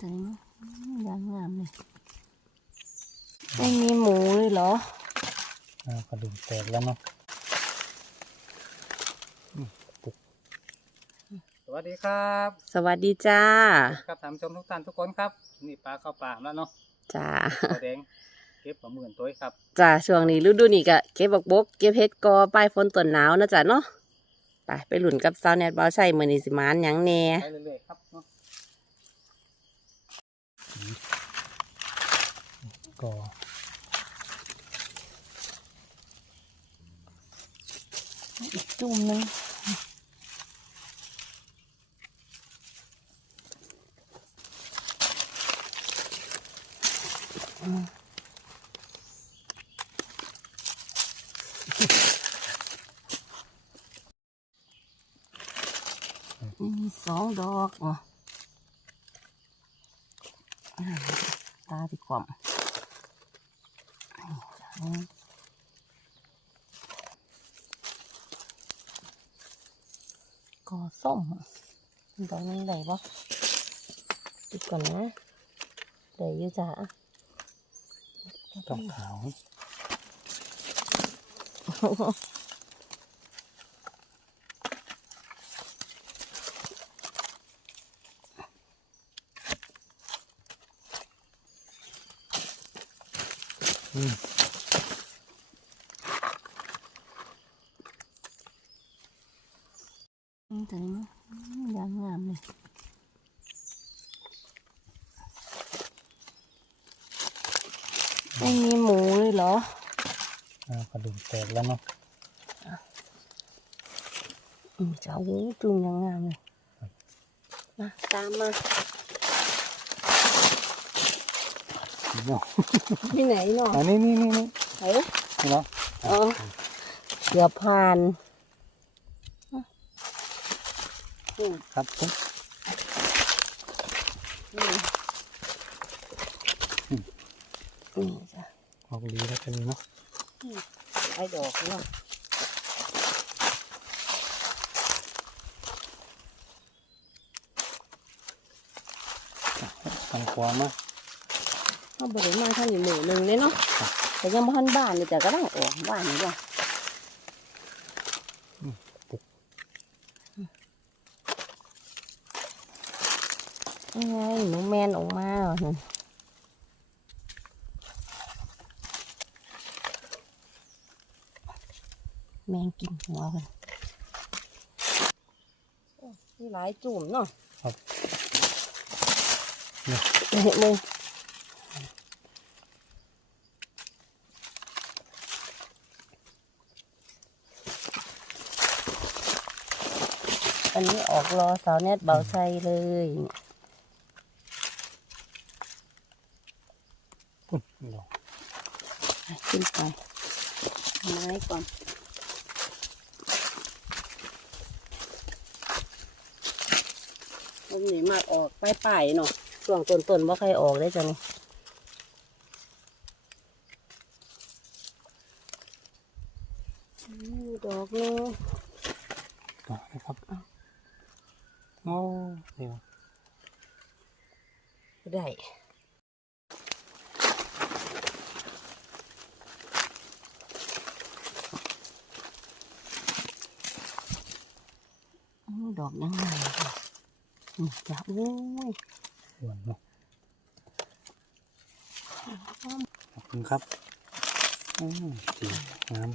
ตัวนี้ยางงามเลยไม่มีหมูเลยเหรออ่ากระดูกแตกแล้วเนาะอืมปุ๊บสวัสดีครับสวัสดีจ้า ครับท่านผู้ชมทุกท่านทุกคนครับ นี่ปลาเข้าป่าแล้วเนาะจ้าปลาแดงเก็บปลาหมื่นตัวครับจ้าช่วงนี้ฤดูนี้ก็เก็บบกบกเก็บเห็ดกอปลายฝนต้นหนาวนะจ๊ะเนาะไปไปหลุนกับซาวแนทบอลใช่มือนิสิมานหยังแหน่ไปเรื่อยๆครับเนาะ ก็อีกจุ่มหนึงมีสองดอกอะอ่าตาดีกว่า อืมก็ส้มดอกนึงได้ปะติดก่อนนะได้อยู่จ้ะต้องขาวอืมอืมตัวนี้ยางงามเลยไม่มีหมูเลยเหรอ อ่ากระ ดูกแตกแล้วเนาะอืมจะเอาจุ่มยางงามเลยมาตามมาที่ไหนเนาะอันนี้นี่นี่นี่เฮ้ยนี่เนาะเกือบผ่านครับปุ๊บอืมนี่จ้ะออกดีแล้วจะมีเนาะ ไอ้ดอกเนาะทางขวามาเขาบริมาท่านอีกหมู่หนึ่งเลยเนาะแต่ยังบ่ทันบ้านเลยแต่ก็ต้องออกบ้านนี่จ้ะยังไงหนูแมนออกมาเหรอนั่น แมงกินหัวกันโอ้มีหลายจุ่มเนาะครับเห็นเลยอันนี้ออกรอสาวเน็ตเบาไซเลยปุ๊บดอกขึ้นไปไม้ก่อนตรง นี้มากออกไปไปเนาะช่วงต้นๆว่าใครออกได้จ้ะนี่อืมดอกนึงดอกนะครับโอ้เดี๋ยวได้อืมดอกยังไงค่ะอืม จ้ะโอ้ยหวานเนาะขอบคุณครับอืมสีงาม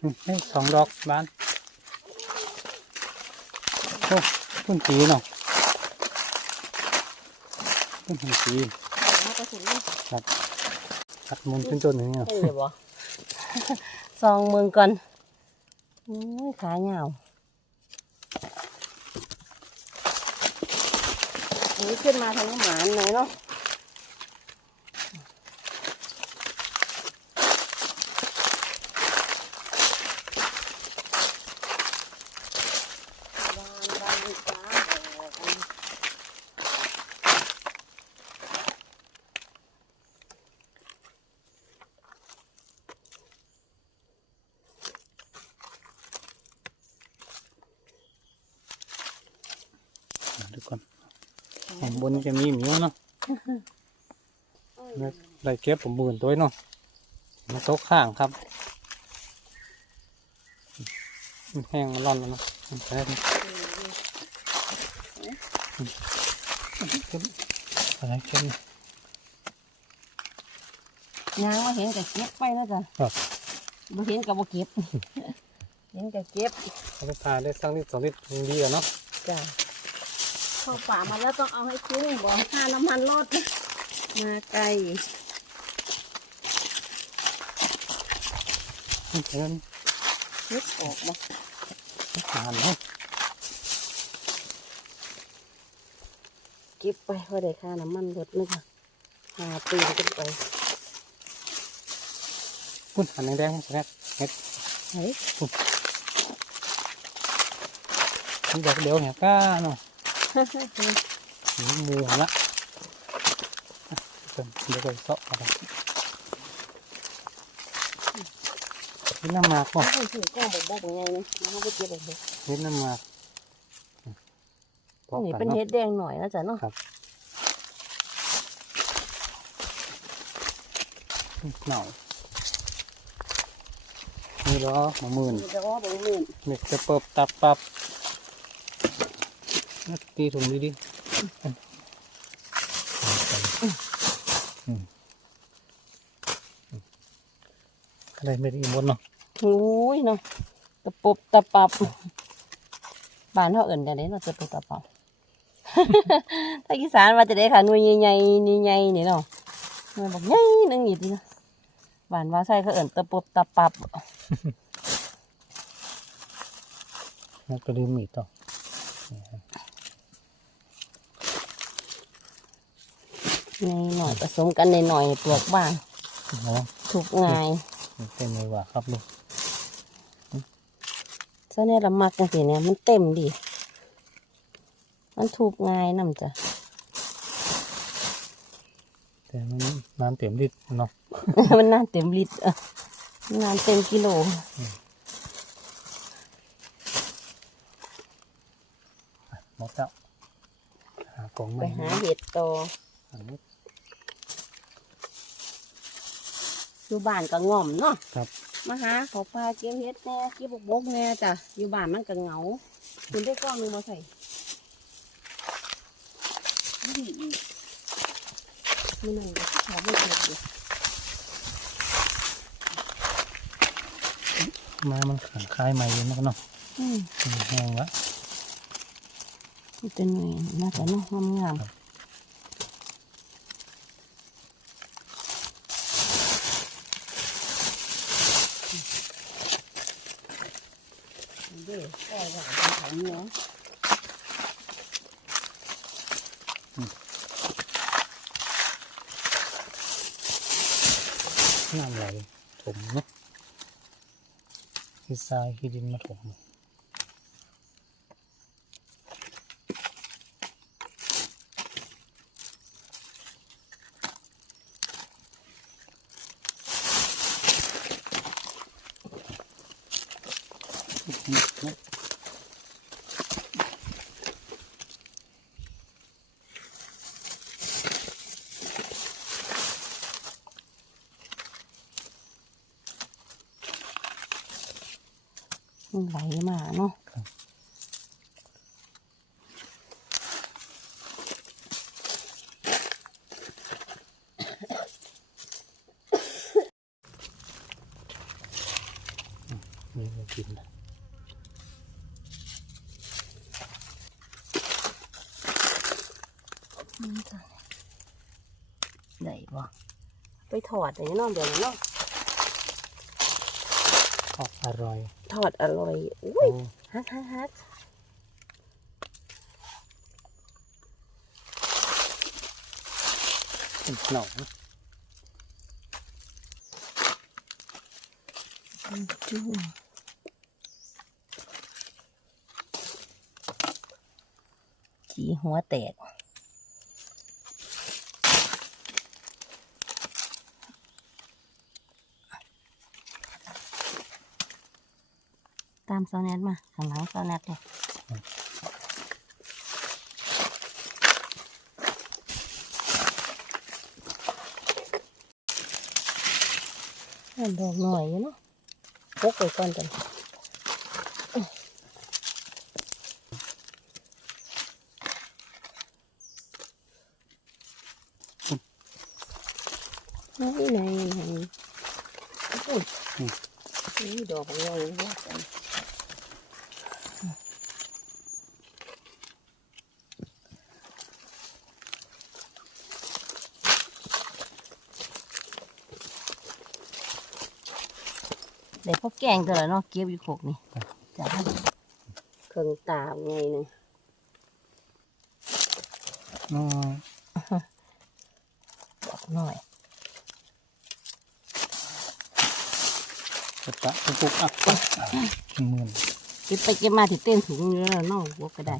อืมนี่สองดอกบานโอ้ต้นสีเนาะต้นสีมากระสุนเลยครับตัดมุนขึ้นต้นอย่างนี้เนาะใช่เลยบ่ซองเมืองก่อน โอ้ยขาเหงาอันนี้ขึ้นมาทางหมานเลยเนาะบานบานจ้าดอกอัน ข้างบนจะมีหมิวเนาะได้เก็บผมบืนตัวเนาะมาตกข้างครับมันแห้งมันร้อนแล้วเนาะมันแพ้เก็บอะไรเก็บยางมาเห็นแต่เก็บไปนะจ๊ะครับบ่เห็นกับบ่เก็บ เห็นแต่เก็บเอาไปทานได้สักนิดสองนิดยังดีอะเนาะจ้ะ เข้าป่ามาแล้วต้องเอาให้คุ้มบ่ค่าน้ำมันรถมาไกลเพิ่นนึกออกบ่ทานเนาะเก็บไปเพราได้ค่าน้ำมันรถนึกว่าหาปีนขึ้นไปพุ่นหันแดงๆมันแซ่เฮ็ดเฮ้ยมันอยากเดี๋ยวเนี่ยก้าเนาะ มูหมูหันละอะเพิ่นเดี๋ยวไปเสาะเอาไปนี่น้ำหมากป่ะให้ถือกล้องบอกบอกยังไงนะมาไปเก็บบอกบอกเฮ็ดน้ำหมากพอนี่กัเป็นเนาะเห็ดแดงหน่อยนะจ๊ะเนาะเหน่านี่เหรอหมูหมื่นจะว่าบางมื่นเม็ดจะเปิบตับปับนัก ตีถุงดีดิอืมอะไรไม่ได้บนเนาะโอ้ยเนาะตะปบตะปับบ้านเขาเอิ่นกันได้เนาะตะปบตะปับถ้าอีสานว่าจะได้ค่ะหน่วยใหญ่ๆนี่ใหญ่นี่เนาะหน่วยบอกใหญ่นึงอีกทีเนาะบ้านว่าใช่เขาเอิ่นตะปบตะปับนักกระลืมมีดต่อ ในหน่อยผสมกันในหน่อยปลวกบ้างเนาะถูกง่ายเต็มเลยว่ะครับลูกซะเนี่ยละมักจังสิเนี่ยมันเต็มดี มันถูกง่ายนํจ้ะแต่มันน้ำเต็มลิตรเนาะมันนานเต็มลิตรอะนานเต็มกิโลหมดแล้วหากล่องใหไปม่หาเห็ดต่อ อันนี้อยู่บ้านก็ง่อมเนาะครับ มาหาขอปลาเก็บเห็ดแน่เก็บบกบกแน่จ้ะอยู่บ้านมันก็เหงาคุณได้ก้อนหนึงมาใส่นี่อีกมันนั่นก็ขอไม่เก็บอยู่มามันขังคายใหม่เลยนะเนาะอืมมันแห้งละมันเป็นหน่วยน่าจะเนาะงามงามครับเด้อก้อยหวานเป็นถังเนาะน้ำไหลถมเนาะที่ทรายที่ดินมาถมเนาะ ไหลมาเนาะมีมากินนะไหนบ่ไปถอดอย่างนี้เนาะเดี๋ยวนี้เนาะ ออกอร่อยถอดอร่อย อุ้โอ้ยฮักฮักฮักเป็นเหน่านะจู้จีหัวแตกานแนทมาข้างหลังสานแนทเลยดอกหน่อยยู่เนาะพกไปก่อนกันนี่ไหนนี่ดอกใหญ่ เยอะจังเดี๋ยวพวกแกงตัวละเนาะเก็บอยู่โขกนี่จ้าเครื่องตาไงหนึงน้อยดอกหน่อยกระตะปุกปุกอักปักหมื่นเก็บไปเก็บมาที่เต้นถุงอยู่แล้วเนาะบวกก็ได้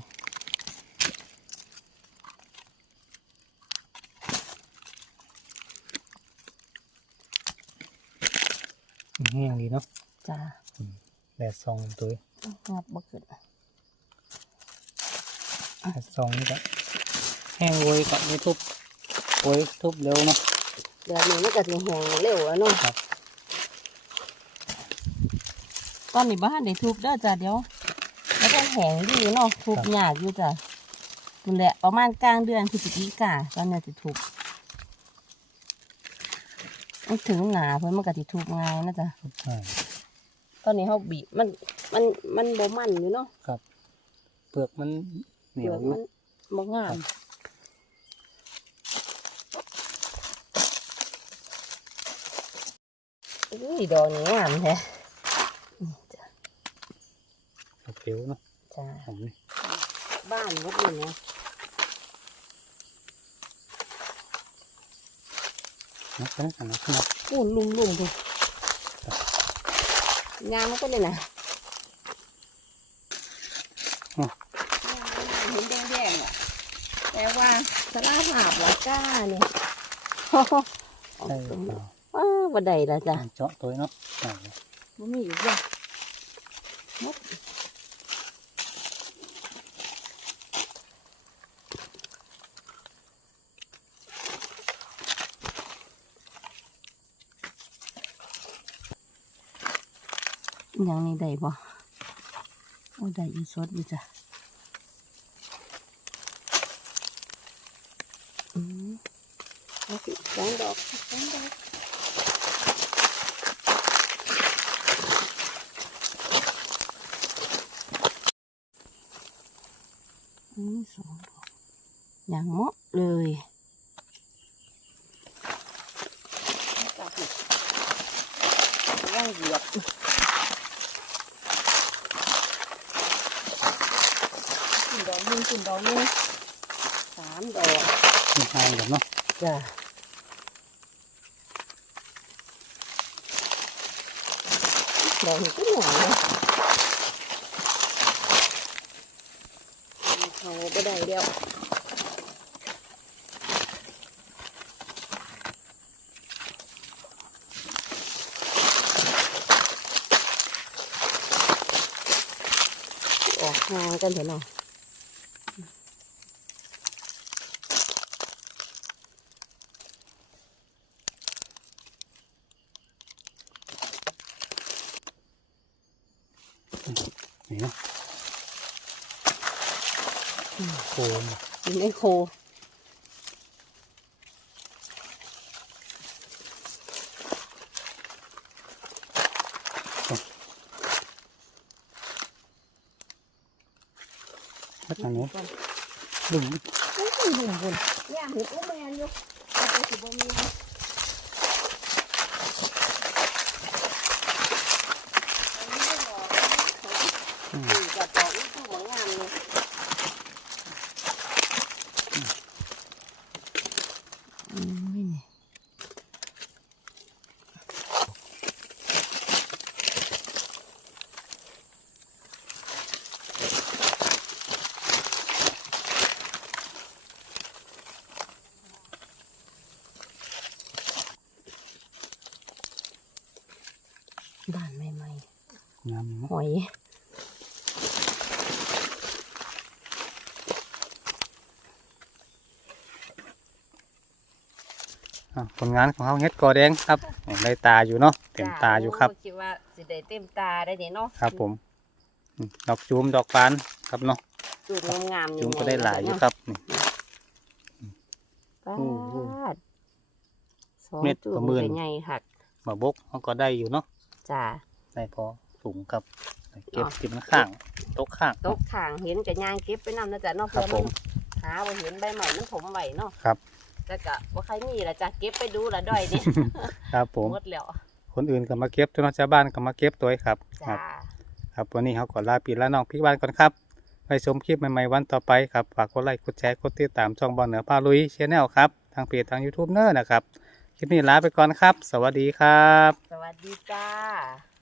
แห้งดีเนาะจ้าแดดซองตัวงับบ่ขึ้นแดดซองนี่ก็แห้งโวยกับไม่ทุบโวยทุบเร็วเนาะเดี๋ยวนี้มันก็สิแห้งเร็วอะเนาะครับตอนนี้บ้านได้ทุบเด้อจ้าเดี๋ยวแล้วก็แห้งดีเนาะทุบยากอยู่จ้ะนั่นแหละประมาณกลางเดือนพฤศจิกาตอนนี้จะทุบ มันถึงหนาเพิ่นมันก็สิทุบง่ายนะจ๊ะทุบง่ายตอนนี้เขาบีบมันมันมันบ่มันอยู่เนาะครับ เปลือกมันเหนียวอยู่มันบ่งามอุ้ยดอกนี้งามแท้นี่จ้ะดอกเขียวเนาะจ้าหอมนี่บ้านวัดนี่ นะนะขนาดนั้นขนาดปูนลุ่มลุ่มดูยางมันก็เลยนะเห็นแดงๆอะแต่ว่าสลาหาบหัวก้าเนี่ยใช่เปล่าว้าวบันไดละจ้ะเจาะตัวเนาะอ่ามันมีอยู่จ้ะมด อยังนี่ได้บ่โอ้ได้อีสดอยู่จ้ะอืมเอาสิสองดอกสองดอกนนี้สองดอกอย่างเหมาะเลยว่างเหยียบ ขึ้นดอกหนึงขึ้นดอกหนึงสามดอกมีทางแบบเนาะจ้ะดอกนี้ก็หน่อยนะเขาไม่ได้เดียวออกหางกันเถอะเนาะ นี่เนาะโคน อยู่ในโค嗯แล้ว ทางนี้ดึงไม่ใช่หุ่นบุญเนี่ยเห็ดอุ้มแมนอยู่แต่ไปสิบ่มีนะอันนี้ไม่บอกนะเขา อืม อยู่กับดอกนี่คือหัวงามเลยอืมไม่เนี่ย บ้านใหม่ งามอยู่ ๆ เนาะ หอย อะผลงานของเขาเฮ็ดกอแดงครับได้ตาอยู่เนาะเต็มตาอยู่ครับโคิดว่าสิได้เต็มตาได้นี่เนาะครับ ผมอืมดอกจูมดอกบานครับเนาะจูบงามๆจูมก็ได้หลายอยู่ครับนี่ปาโอ้โหดสองเม็ดจูประบเมินเป็นไงหักมาบกเขาก็ได้อยู่เนาะจ้าได้พอถุงครับเก็บอ๋อที่มันข้างตกข้างตกข้างเห็นกับยางเก็บไปนำนะจ๊ะเนาะครัเพื่บอผมันมหาบ่เห็นใบใหม่มันถมไหวเนาะครับ แต่ก็บ่ใครมีละจ้ะเก็บไปดูละด้อยนี่ ครับผม หมดแล้วคนอื่นก็มาเก็บตัวเน้องชาวบ้านก็มาเก็บตัวให้ครับคจ้ารับ ครับวันนี้เขาขอลาปีละน้องพี่บ้านก่อนครับไปชมคลิปใหม่ๆวันต่อไปครับฝากกดไลค์กดแชร์กดติดตามช่องบอลเหนือพาลุยชแนลครับทางเพจทาง YouTube เนอร์นะครับคลิปนี้ลาไปก่อนครับ สวัสดีครับ สวัสดีจ้า